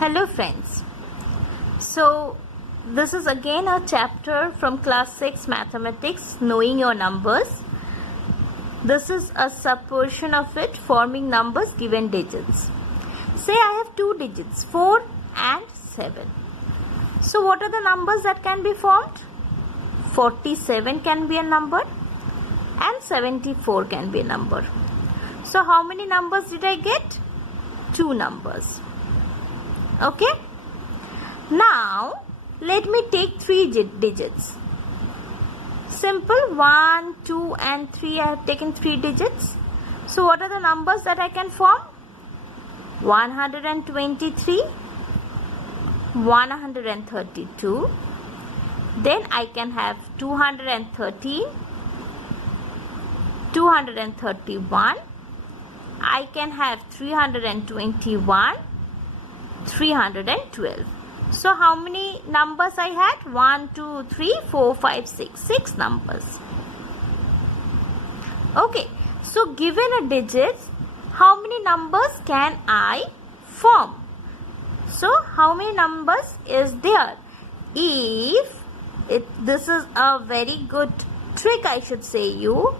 Hello friends. So this is again a chapter from class 6 mathematics, knowing your numbers. This is a subportion of it, forming numbers given digits. Say I have two digits, 4 and 7. So what are the numbers that can be formed? 47 can be a number and 74 can be a number. So how many numbers did I get? Two numbers. Okay. Now let me take three digits. Simple. 1, 2 and 3. I have taken three digits. So what are the numbers that I can form? 123, 132. Then I can have 213, 231. I can have 321, 312. So how many numbers I had? 1, 2, 3, 4, 5, 6. 6 numbers. Okay. So given a digit, how many numbers can I form? So how many numbers is there? This is a very good trick, I should say you.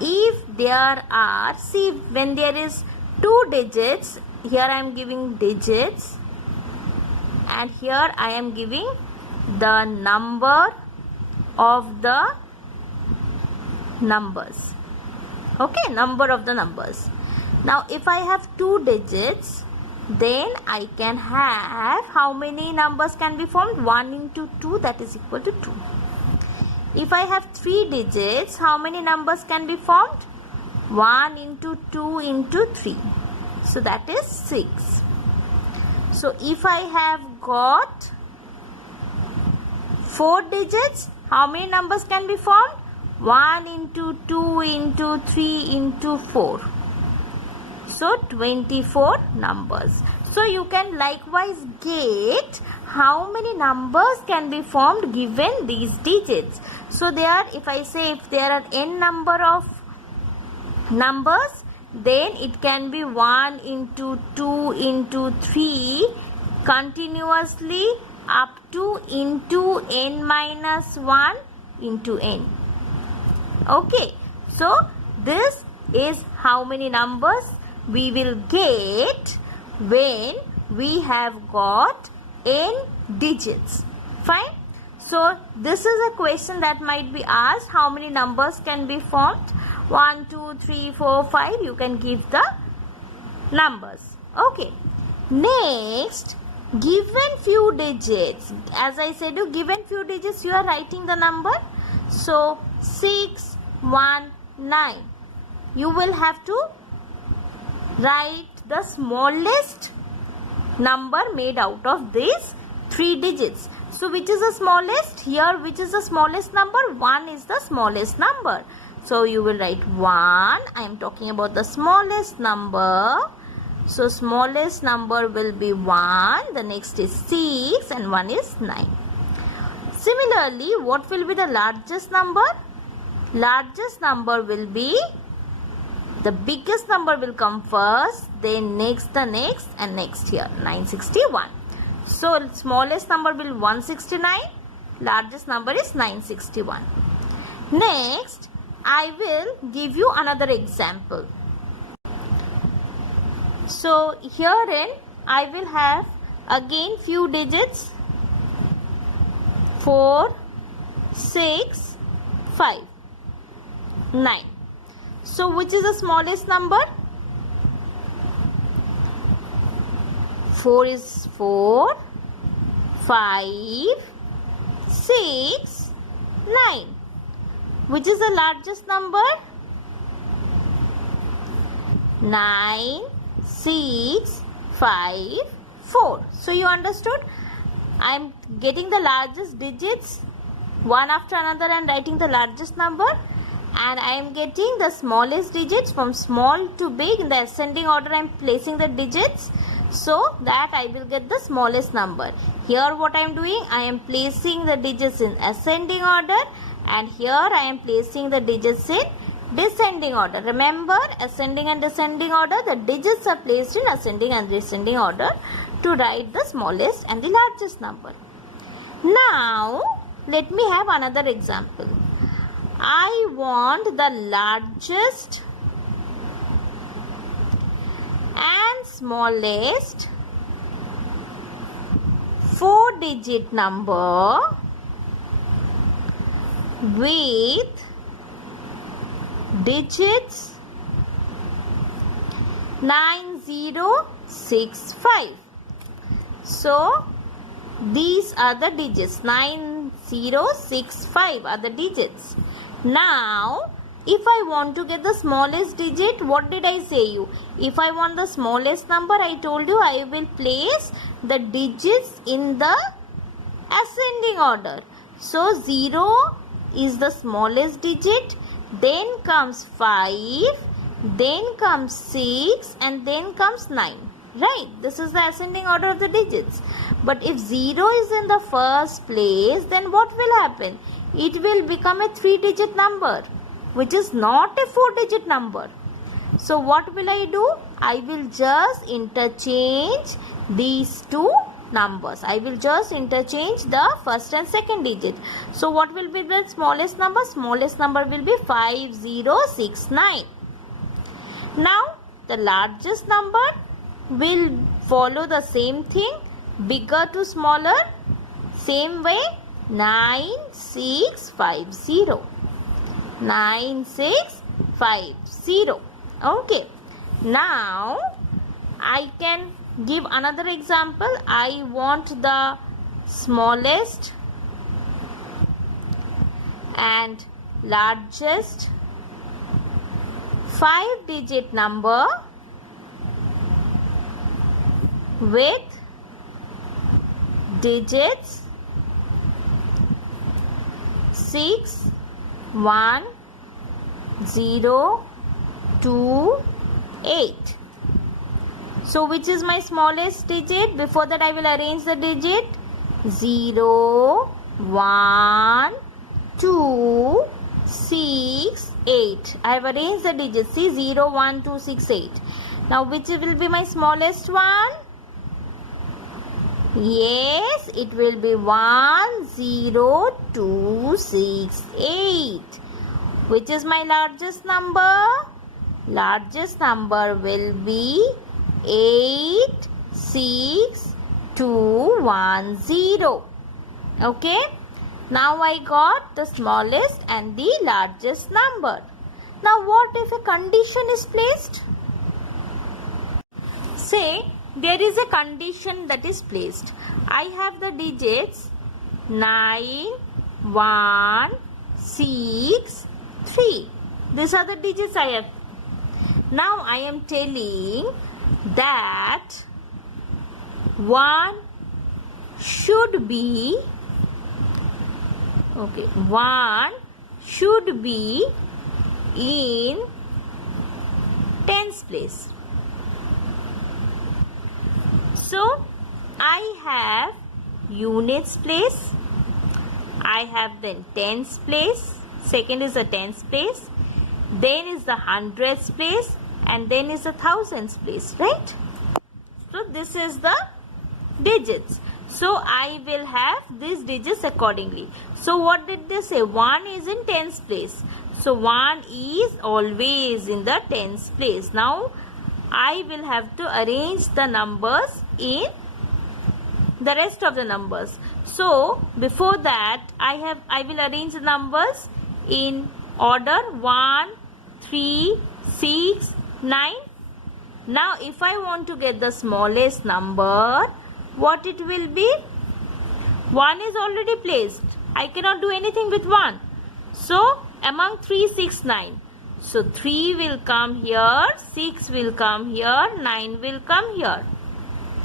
If there are, see, when there is two digits, here I am giving digits and here I am giving the number of the numbers. Okay, number of the numbers. Now if I have two digits, then I can have, how many numbers can be formed? 1 into 2, that is equal to 2. If I have three digits, how many numbers can be formed? 1 into 2 into 3. So that is 6. So if I have got 4 digits, how many numbers can be formed? 1 into 2 into 3 into 4. So 24 numbers. So you can likewise get how many numbers can be formed given these digits. So there, if I say if there are n number of numbers, then it can be 1 into 2 into 3 continuously up to into n minus 1 into n. Okay. So this is how many numbers we will get when we have got n digits. Fine. So this is a question that might be asked. How many numbers can be formed? 1, 2, 3, 4, 5. You can give the numbers. Okay. Next, given few digits. As I said, you given few digits, you are writing the number. So 6, 1, 9. You will have to write the smallest number made out of these three digits. So which is the smallest? Here, which is the smallest number? 1 is the smallest number. So you will write 1. I am talking about the smallest number. So smallest number will be 1. The next is 6 and 1 is 9. Similarly, what will be the largest number? Largest number will be, the biggest number will come first, then next the next and next here, 961. So smallest number will 169, largest number is 961. Next, I will give you another example. So herein I will have again few digits, 4, 6, 5, 9. So which is the smallest number? 4 is 4, 5, 6, 9. Which is the largest number? 9, 6, 5, 4. So you understood? I am getting the largest digits one after another and writing the largest number. And I am getting the smallest digits from small to big. In the ascending order I am placing the digits so that I will get the smallest number. Here what I am doing, I am placing the digits in ascending order, and here I am placing the digits in descending order. Remember, ascending and descending order, the digits are placed in ascending and descending order to write the smallest and the largest number. Now, let me have another example. I want the largest and smallest 4-digit number with digits 9065. So, these are the digits. 9065 are the digits. Now, if I want to get the smallest digit, what did I say you? If I want the smallest number, I told you I will place the digits in the ascending order. So, 0 is the smallest digit, then comes 5, then comes 6, and then comes 9. Right? This is the ascending order of the digits. But if 0 is in the first place, then what will happen? It will become a 3-digit number, which is not a 4-digit number. So what will I do? I will just interchange these two numbers. I will just interchange the first and second digit. So what will be the smallest number? Smallest number will be 5069. Now the largest number will follow the same thing, bigger to smaller, same way, 9650. 9650. Okay. Now I can give another example. I want the smallest and largest 5-digit number with digits 6, 1, 0, 2, 8. So which is my smallest digit? Before that I will arrange the digit 0, 1, 2, 6, 8. I have arranged the digits. See, 0, 1, 2, 6, 8. Now which will be my smallest one? Yes, it will be 10268. Which is my largest number? Largest number will be 86210. Okay. Now I got the smallest and the largest number. Now what if a condition is placed? Say there is a condition that is placed. I have the digits 9, 1, 6, 3. These are the digits I have. Now I am telling that 1 should be 1 should be in tens place. So I have units place, I have then tens place, second is the tens place, then is the hundreds place, and then is the thousands place, right? So this is the digits. So I will have these digits accordingly. So what did they say? 1 is in tens place. So 1 is always in the tens place. Now I will have to arrange the numbers in the rest of the numbers. So before that I will arrange the numbers in order 1, 3, 6, 9. Now if I want to get the smallest number, what it will be? 1 is already placed. I cannot do anything with 1. So among 3, 6, 9. So 3 will come here, 6 will come here, 9 will come here.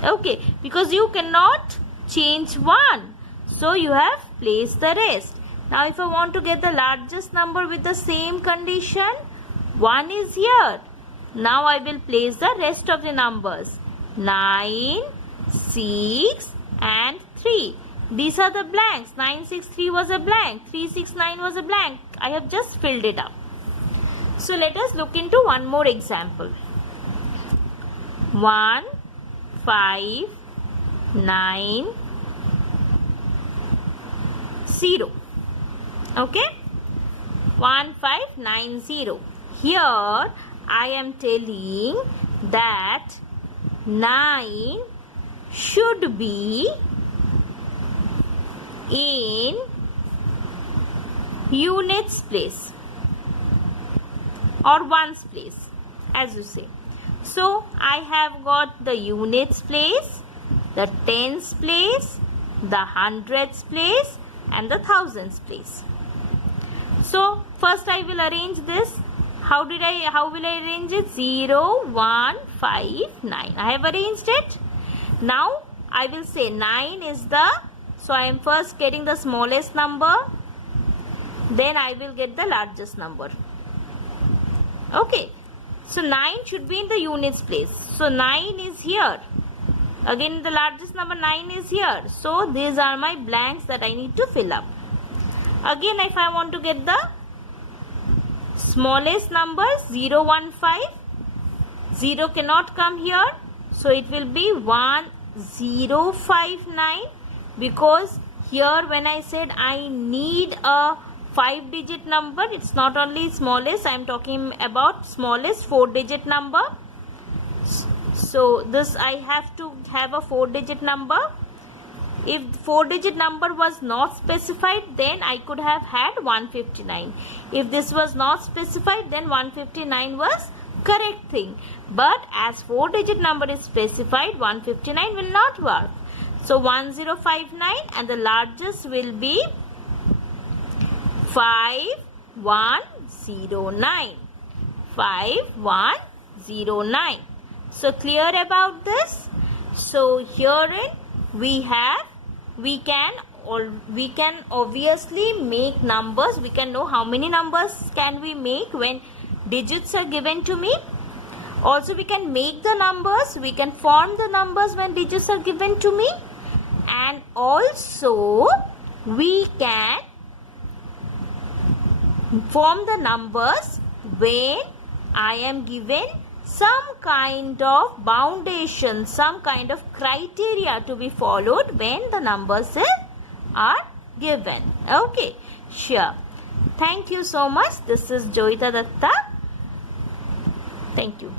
Okay, because you cannot change 1. So you have placed the rest. Now if I want to get the largest number with the same condition, 1 is here. Now I will place the rest of the numbers. 9, 6 and 3. These are the blanks. 963 was a blank. 369 was a blank. I have just filled it up. So let us look into one more example. 1, 5, 9 0. Okay, 1590. Here I am telling that 9 should be in units place or ones place, as you say. So I have got the units place, the tens place, the hundreds place, and the thousands place. So first I will arrange this. How will I arrange it? 0, 1, 5, 9. I have arranged it. Now I will say 9 is the, so I am first getting the smallest number, then I will get the largest number. Okay, so 9 should be in the units place. So 9 is here. Again, the largest number 9 is here. So these are my blanks that I need to fill up. Again, if I want to get the smallest number, 0, 1, 5, 0 cannot come here. So it will be 1, 0, 5, 9, because here when I said I need a 5-digit number, it's not only smallest, I am talking about smallest 4-digit number. So this I have to have a 4-digit number. If 4-digit number was not specified, then I could have had 159. If this was not specified, then 159 was correct thing. But as 4-digit number is specified, 159 will not work. So 1059, and the largest will be 5109. 5109. So clear about this? So herein we can obviously make numbers. We can know how many numbers can we make when digits are given to me. Also we can make the numbers, we can form the numbers when digits are given to me, and also we can form the numbers when I am given some kind of foundation, some kind of criteria to be followed when the numbers are given. Okay, sure. Thank you so much. This is Joyita Datta. Thank you.